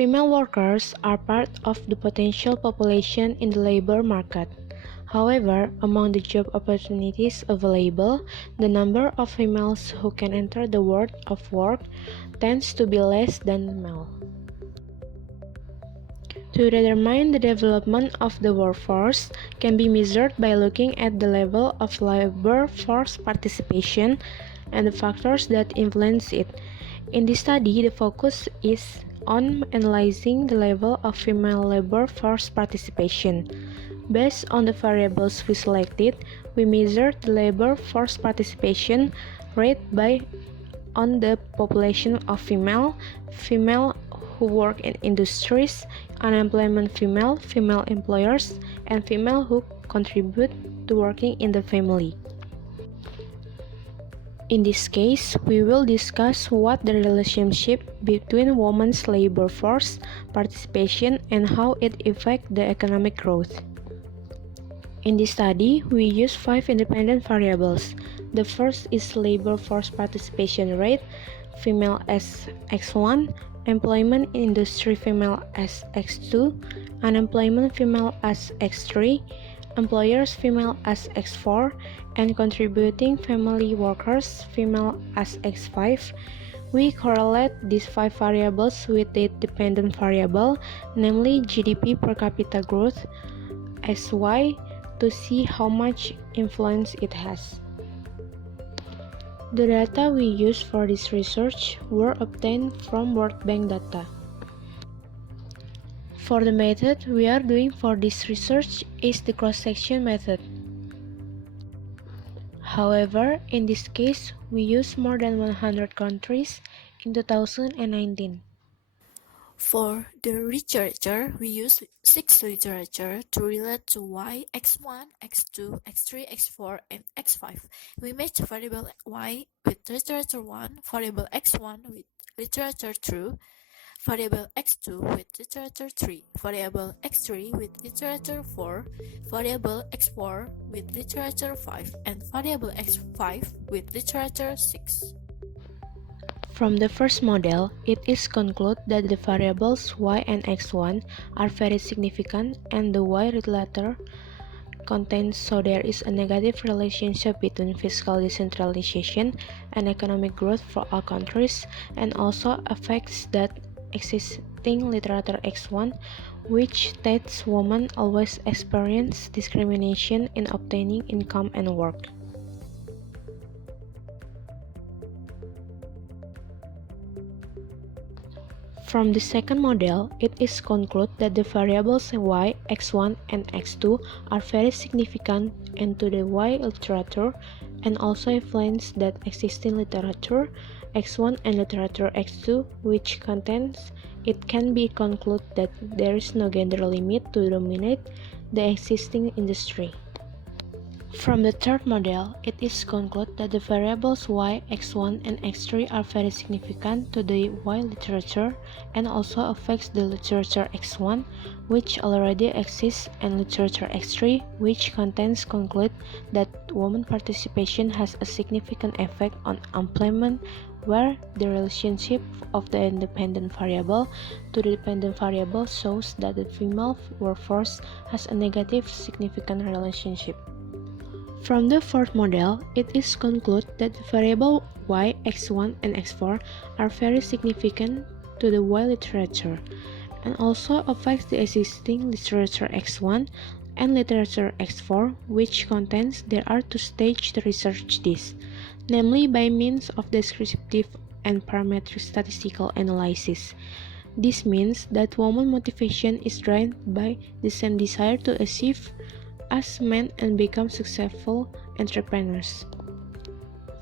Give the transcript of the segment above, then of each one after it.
Female workers are part of the potential population in the labor market. However, among the job opportunities available, the number of females who can enter the world of work tends to be less than male. To determine the development of the workforce can be measured by looking at the level of labor force participation and the factors that influence it. In this study, the focus is on analyzing the level of female labor force participation. Based on the variables we selected, we measured the labor force participation rate on the population of female who work in industries, unemployment female employers, and female who contribute to working in the family. In this case, we will discuss what the relationship between women's labor force participation and how it affects the economic growth. In this study, we use 5 independent variables. The first is labor force participation rate, female as X1, employment in industry female as X2, unemployment female as X3, employers female as X4, and contributing family workers female as X5. We correlate these 5 variables with the dependent variable, namely GDP per capita growth, SY, to see how much influence it has. The data we used for this research were obtained from World Bank data. For the method we are doing for this research is the cross-section method. However, in this case, we use more than 100 countries in 2019. For the literature, we use 6 literature to relate to Y, X1, X2, X3, X4, and X5. We match variable Y with literature 1, variable X1 with literature 2, variable X2 with literature 3, variable X3 with literature 4, variable X4 with literature 5, and variable X5 with literature 6. From the first model, it is concluded that the variables Y and X1 are very significant and the Y relator contains, so there is a negative relationship between fiscal decentralization and economic growth for all countries, and also affects that existing literature X1, which states women always experience discrimination in obtaining income and work. From the second model, it is concluded that the variables Y, X1, and X2 are very significant into the Y literature and also influence that existing literature X1 and literature X2, which contains. It can be concluded that there is no gender limit to dominate the existing industry. From the third model, it is concluded that the variables Y, X1, and X3 are very significant to the Y literature and also affects the literature X1, which already exists, and literature X3, which contains conclude that women participation has a significant effect on employment, where the relationship of the independent variable to the dependent variable shows that the female workforce has a negative significant relationship. From the fourth model, it is concluded that the variable Y, X1, and X4 are very significant to the Y literature and also affects the existing literature X1 and literature X4, which contains. There are 2 stages to research this, namely by means of descriptive and parametric statistical analysis. This means that women's motivation is driven by the same desire to achieve as men and become successful entrepreneurs.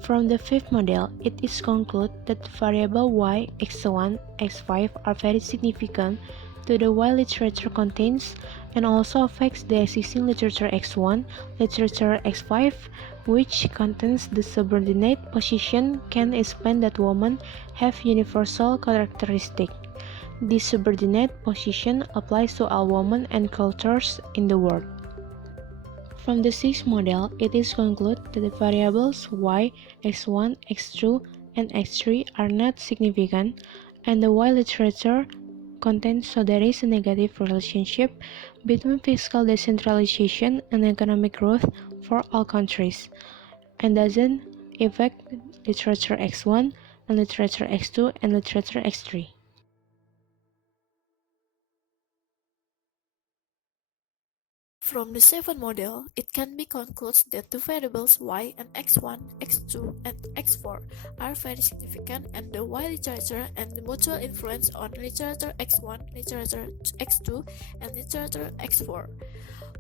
From the fifth model, it is concluded that the variable Y, X1, X5 are very significant to the Y literature contains and also affects the existing literature X1, literature X5, which contains the subordinate position can explain that women have universal characteristics. This subordinate position applies to all women and cultures in the world. From the sixth model, it is concluded that the variables Y, X1, X2, and X3 are not significant, and the Y literature content, so there is a negative relationship between fiscal decentralization and economic growth for all countries, and doesn't affect literature X1 and literature X2 and literature X3. From the seventh model, it can be concluded that the variables y and x1, x2, and x4 are very significant, and the y literature and the mutual influence on literature x1, literature x2, and literature x4.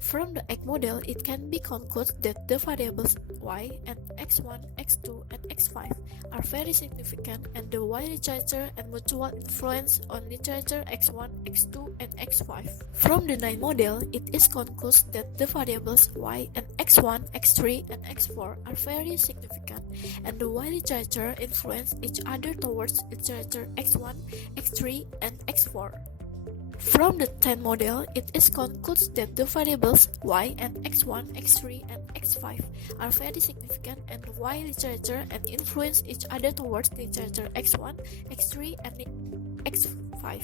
From the eighth model, it can be concluded that the variables y and x1, x2, and x5 are very significant, and the y literature and mutual influence on literature x1, x2, and x5. From the ninth model, it is concluded that the variables y and x1, x3, and x4 are very significant, and the y literature influence each other towards literature x1, x3, and x4. From the 10th model, it is concluded that the variables y and x1, x3, and x5 are very significant, and the y literature and influence each other towards literature x1, x3, and x5.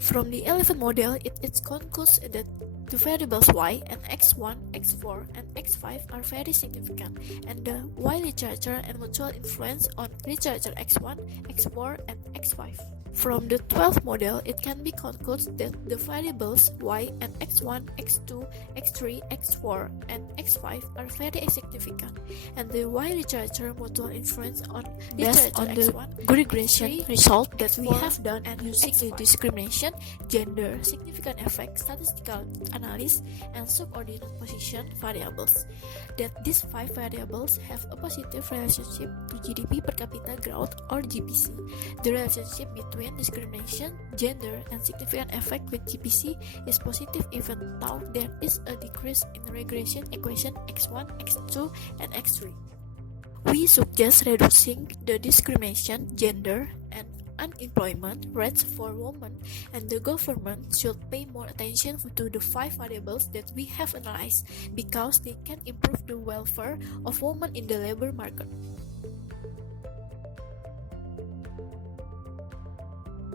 From the 11th model, it is concluded that the variables y and x1, x4, and x5 are very significant, and the y literature and mutual influence on literature x1, x4, and x5. From the 12th model, it can be concluded that the variables y and x1, x2, x3, x4, and x5 are very significant, and the y literature mutual influence on based on the regression result that we have done and using the discrimination, gender, significant effect, statistical analysis, and subordinate position variables. That these 5 variables have a positive relationship to GDP per capita growth or GPC. The relationship between discrimination, gender, and significant effect with GPC is positive even though there is a decrease in regression equation x1, x2, and x3. We suggest reducing the discrimination, gender, and unemployment rates for women, and the government should pay more attention to the 5 variables that we have analyzed because they can improve the welfare of women in the labor market.